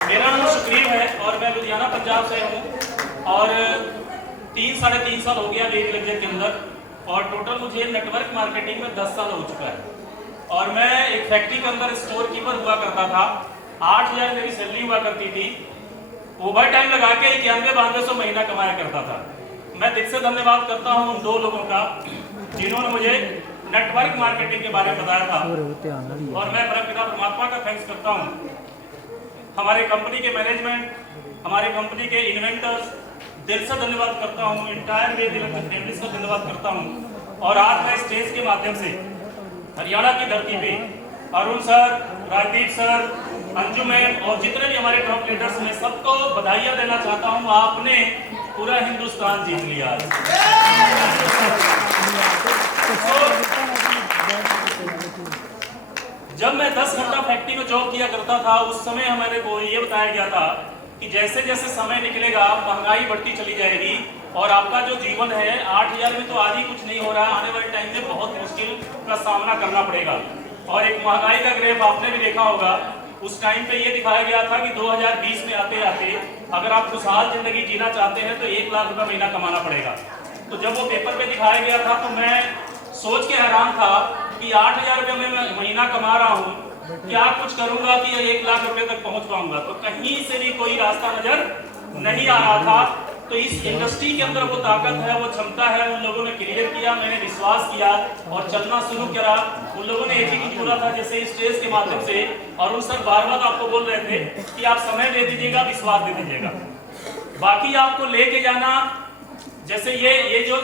मेरा नाम सुग्रीव है और मैं लुधियाना पंजाब से हूँ और 3-3.5 साल हो गया वेद लग्जर के अंदर और टोटल मुझे नेटवर्क मार्केटिंग में 10 साल हो चुका है। और मैं एक फैक्ट्री के अंदर स्टोर कीपर हुआ करता था। 8,000 मेरी सैलरी हुआ करती थी। ओवर टाइम लगा के 91-9200 महीना कमाया करता था। मैं दिल से धन्यवाद करता हूँ उन 2 लोगों का जिन्होंने मुझे नेटवर्क मार्केटिंग के बारे में बताया था और मैं परमपिता परमात्मा का थैंक्स करता हूँ। हमारे कंपनी के मैनेजमेंट, हमारे कंपनी के इन्वेंटर्स, दिल से धन्यवाद करता हूँ। इंटायर वेद लग्जर फैमिलीज का धन्यवाद करता हूँ। और आज मैं स्टेज के माध्यम से हरियाणा की धरती पे Arun sir, Rajdeep sir, Anju ma'am और जितने भी हमारे टॉप लीडर्स हैं सबको बधाइयाँ देना चाहता हूँ। आपने पूरा हिंदुस्तान जीत लिया। जब मैं 10 घंटा फैक्ट्री में जॉब किया करता था उस समय हमारे को ये बताया गया था कि जैसे जैसे समय निकलेगा महंगाई बढ़ती चली जाएगी और आपका जो जीवन है 8,000 में तो आज ही कुछ नहीं हो रहा है, आने वाले टाइम में बहुत मुश्किल का सामना करना पड़ेगा। और एक महंगाई का ग्रेफ आपने भी देखा होगा, उस टाइम पे ये दिखाया गया था कि 2020 में आते आते अगर आप खुशहाल जिंदगी जीना चाहते हैं तो 1 लाख रुपए महीना कमाना पड़ेगा। तो जब वो पेपर पे दिखाया गया था तो मैं सोच के हैरान था कि 8,000 रुपये में मैं महीना कमा रहा हूँ, क्या कुछ करूंगा कि 1 लाख रुपए तक पहुंच पाऊंगा। तो कहीं से भी कोई रास्ता नजर नहीं आ रहा था। तो इस इंडस्ट्री के अंदर वो ताकत है, वो क्षमता है, उन लोगों ने क्लियर किया, मैंने विश्वास किया और चलना शुरू करा। उन लोगों ने एक ही चीज बोला था, जैसे स्टेज के माध्यम से और उन सर बार बार आपको बोल रहे थे कि आप समय दे दीजिएगा, विश्वास दे दीजिएगा, बाकी आपको लेके जाना। जैसे ये जो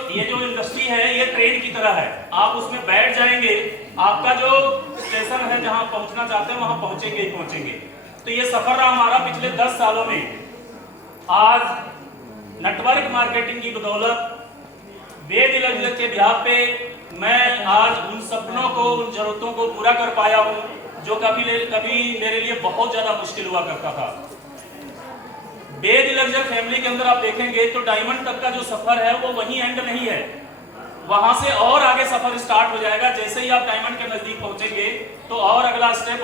इंडस्ट्री है ये ट्रेन की तरह है, आप उसमें बैठ जाएंगे, आपका जो स्टेशन है जहां पहुंचना चाहते हैं वहां पहुंचेंगे ही पहुंचेंगे। तो ये सफर रहा हमारा पिछले 10 सालों में। आज नेटवर्क मार्केटिंग की बदौलत वेद लग्जर के बिहार पे मैं आज उन सपनों को, उन जरूरतों को पूरा कर पाया हूं जो कभी मेरे लिए बहुत ज्यादा मुश्किल हुआ करता था। वेद लग्जर फैमिली के अंदर आप देखेंगे तो डायमंड तक का जो सफर है वो वहीं एंड नहीं है, वहां से और आगे सफर स्टार्ट हो जाएगा। जैसे ही आप डायमंड के नजदीक पहुंचेंगे तो और अगला स्टेप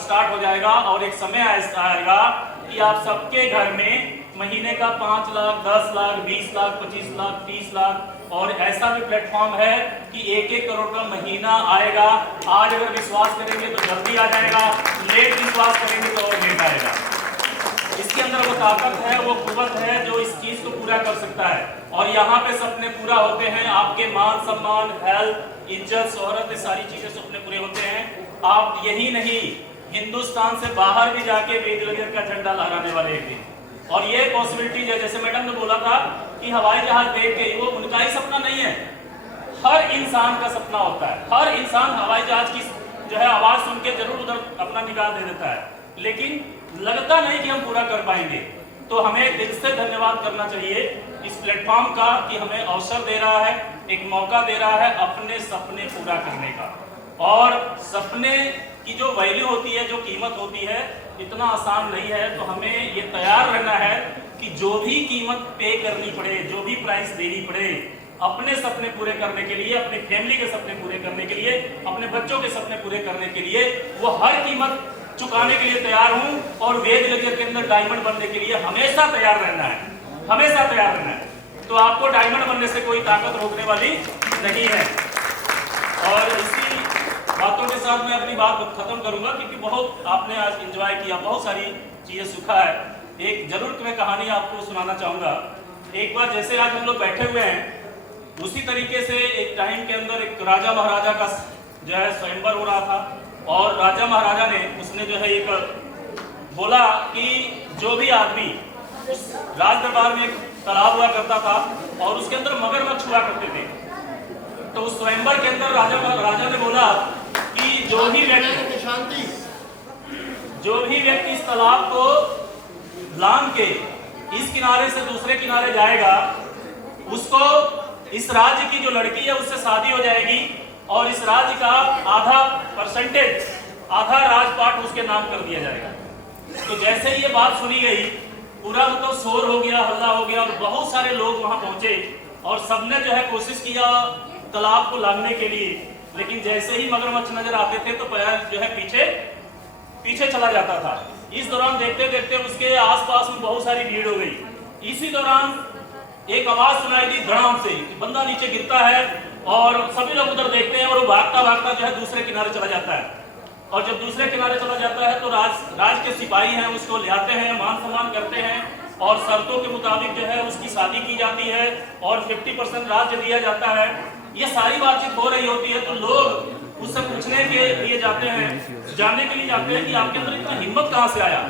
स्टार्ट हो जाएगा और एक समय आएगा कि आप सबके घर में महीने का 5 लाख, 10 लाख, 20 लाख, 25 लाख, 30 लाख और ऐसा भी प्लेटफॉर्म है कि 1-1 करोड़ का महीना आएगा। आज अगर विश्वास करेंगे तो जल्दी आ जाएगा, लेट विश्वास करेंगे तो और लेट आएगा। इसके अंदर वो ताकत है, वो कुव्वत है जो इस चीज को पूरा कर सकता है। और यहाँ पे सपने पूरा होते हैं, आपके मान सम्मान, हेल्थ, इज्जत, शोहरत, सारी चीजें सपने पूरे होते हैं। आप यही नहीं हिंदुस्तान से बाहर भी जाके वेद लग्जर का झंडा लहराने वाले एक दिन। और ये पॉसिबिलिटी है, जैसे मैडम ने बोला था कि हवाई जहाज देख के, वो उनका ही सपना नहीं है, हर इंसान का सपना होता है। हर इंसान हवाई जहाज की जो है आवाज सुन के जरूर उधर अपना निगाह दे देता है, लेकिन लगता नहीं कि हम पूरा कर पाएंगे। तो हमें दिल से धन्यवाद करना चाहिए इस प्लेटफॉर्म का कि हमें अवसर दे रहा है, एक मौका दे रहा है अपने सपने पूरा करने का। और सपने की जो वैल्यू होती है, जो कीमत होती है, इतना आसान नहीं है। तो हमें ये तैयार रहना है कि जो भी कीमत पे करनी पड़े, जो भी प्राइस देनी पड़े, अपने सपने पूरे करने के लिए, अपनी फैमिली के सपने पूरे करने के लिए, अपने बच्चों के सपने पूरे करने के लिए वो हर कीमत चुकाने के लिए तैयार हूं। और वेद लग्जर के अंदर डायमंड बनने के लिए हमेशा तैयार रहना है, हमेशा तैयार रहना है। तो आपको डायमंड बनने से कोई ताकत रोकने वाली नहीं है। और इसी बातों के साथ मैं अपनी बात खत्म करूंगा क्योंकि बहुत आपने आज एंजॉय किया, बहुत सारी चीजें सीखा है। एक जरूर मैं कहानी आपको सुनाना चाहूंगा। एक बार जैसे आज हम लोग बैठे हुए हैं उसी तरीके से एक टाइम के अंदर एक राजा महाराजा का जो है स्वयंवर हो रहा था। और राजा महाराजा ने उसने जो है एक बोला कि जो भी आदमी, उस राज दरबार में एक तालाब हुआ करता था और उसके अंदर मगरमच्छ हुआ करते थे। तो उस स्वयंवर के अंदर राजा ने बोला कि जो भी व्यक्ति इस तालाब को लांघ के इस किनारे से दूसरे किनारे जाएगा, उसको इस राज्य की जो लड़की है उससे शादी हो जाएगी और इस राज्य का आधा परसेंटेज, आधा राजपाट उसके नाम कर दिया जाएगा। तो जैसे ही ये बात सुनी गई, पूरा मतलब शोर हो गया, हल्ला हो गया और बहुत सारे लोग वहां पहुंचे और सबने जो है कोशिश किया तालाब को लांघने के लिए। लेकिन जैसे ही मगरमच्छ नजर आते थे तो पैर जो है पीछे चला जाता था। इस दौरान देखते देखते उसके आसपास में बहुत सारी भीड़ हो गई। इसी दौरान एक आवाज सुनाई दी धड़ाम से कि बंदा नीचे गिरता है और सभी लोग उधर देखते हैं और वो भागता भागता जो है दूसरे किनारे चला जाता है। और जब दूसरे किनारे चला जाता है तो राज के सिपाही हैं उसको ले आते हैं, मान सम्मान करते हैं और शर्तों के मुताबिक जो है उसकी शादी की जाती है और 50% राज्य दिया जाता है। ये सारी बातचीत हो रही होती है तो लोग उससे पूछने के लिए जाते हैं, जानने के लिए जाते हैं कि आपके अंदर इतना हिम्मत कहाँ से आया,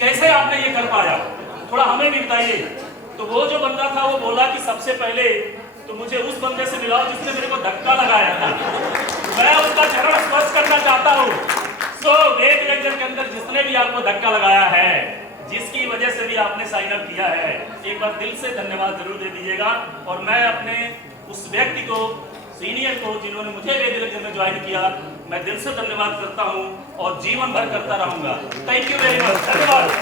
कैसे आपने ये कर पाया, थोड़ा हमें भी बताइए। तो वो जो बंदा था वो बोला कि सबसे पहले तो मुझे उस बंदे से मिलाओ जिसने मेरे को धक्का लगाया था, मैं उसका चरण स्पर्श करना चाहता हूँ। सो वेद लेक्चर के अंदर जिसने भी आपको धक्का लगाया है, जिसकी वजह से भी आपने साइन अप किया है, एक बार दिल से धन्यवाद जरूर दे दीजिएगा। और मैं अपने उस व्यक्ति को, सीनियर को, जिन्होंने मुझे वेद लेक्चर में ज्वाइन किया, मैं दिल से धन्यवाद करता हूँ और जीवन भर करता रहूंगा। थैंक यू वेरी मच, धन्यवाद।